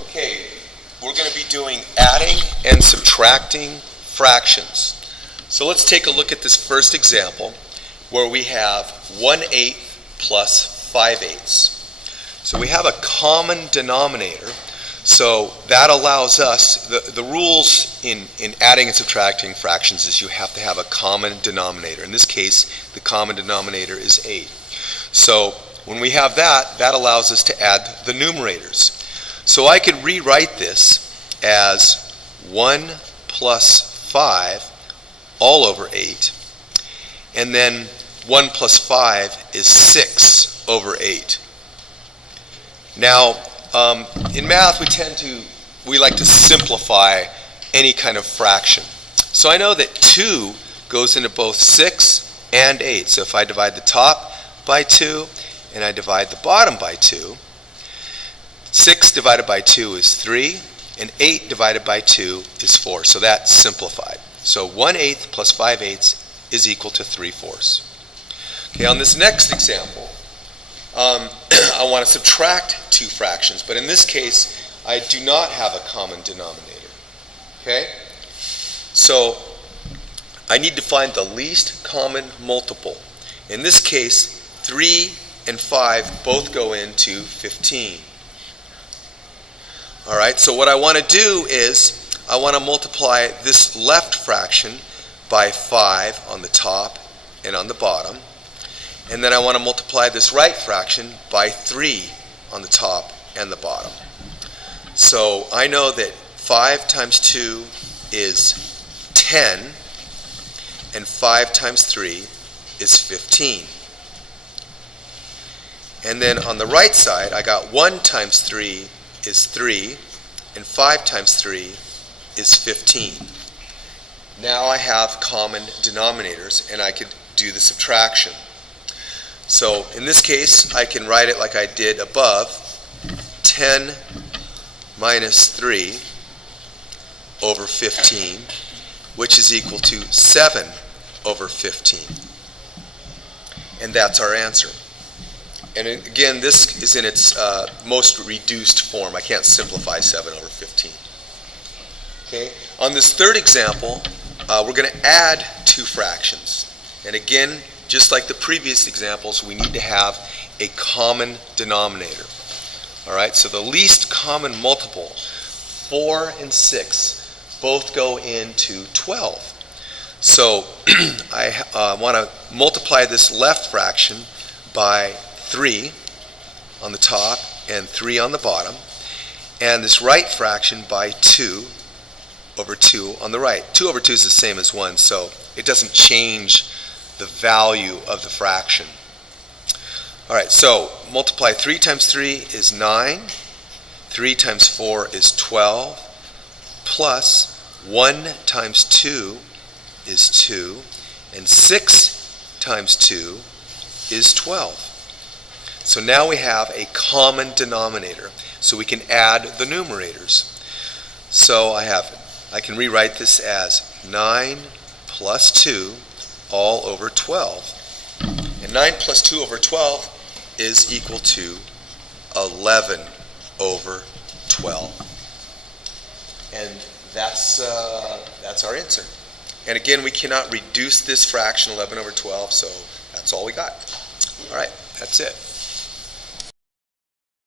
Okay, we're going to be doing adding and subtracting fractions. So let's take a look at this first example where we have 1/8 plus 5/8. So we have a common denominator. So that allows us, the rules in adding and subtracting fractions is you have to have a common denominator. In this case, the common denominator is 8. So when we have that, that allows us to add the numerators. So I could rewrite this as 1 plus 5 all over 8. And then 1 plus 5 is 6 over 8. Now, in math, we like to simplify any kind of fraction. So I know that 2 goes into both 6 and 8. So if I divide the top by 2 and I divide the bottom by 2, 6 divided by 2 is 3, and 8 divided by 2 is 4. So that's simplified. So 1/8 plus 5/8 is equal to 3/4. Okay, on this next example, I want to subtract two fractions, but in this case, I do not have a common denominator. Okay? So I need to find the least common multiple. In this case, 3 and 5 both go into 15. All right, so what I want to do is I want to multiply this left fraction by 5 on the top and on the bottom. And then I want to multiply this right fraction by 3 on the top and the bottom. So I know that 5 times 2 is 10, and 5 times 3 is 15. And then on the right side, I got 1 times 3 is 3, and 5 times 3 is 15. Now I have common denominators, and I could do the subtraction. So in this case, I can write it like I did above, 10 minus 3 over 15, which is equal to 7 over 15. And that's our answer. And again, this is in its most reduced form. I can't simplify 7 over 15. Okay. On this third example, we're going to add two fractions. And again, just like the previous examples, we need to have a common denominator. All right, so the least common multiple, 4 and 6, both go into 12. So I want to multiply this left fraction by 3 on the top and 3 on the bottom, and this right fraction by 2 over 2 on the right. 2 over 2 is the same as 1, so it doesn't change the value of the fraction. All right, so multiply 3 times 3 is 9, 3 times 4 is 12, plus 1 times 2 is 2, and 6 times 2 is 12. So now we have a common denominator, so we can add the numerators. So I can rewrite this as 9 plus 2 all over 12. And 9 plus 2 over 12 is equal to 11 over 12. And that's our answer. And again, we cannot reduce this fraction 11 over 12, so that's all we got. All right, that's it.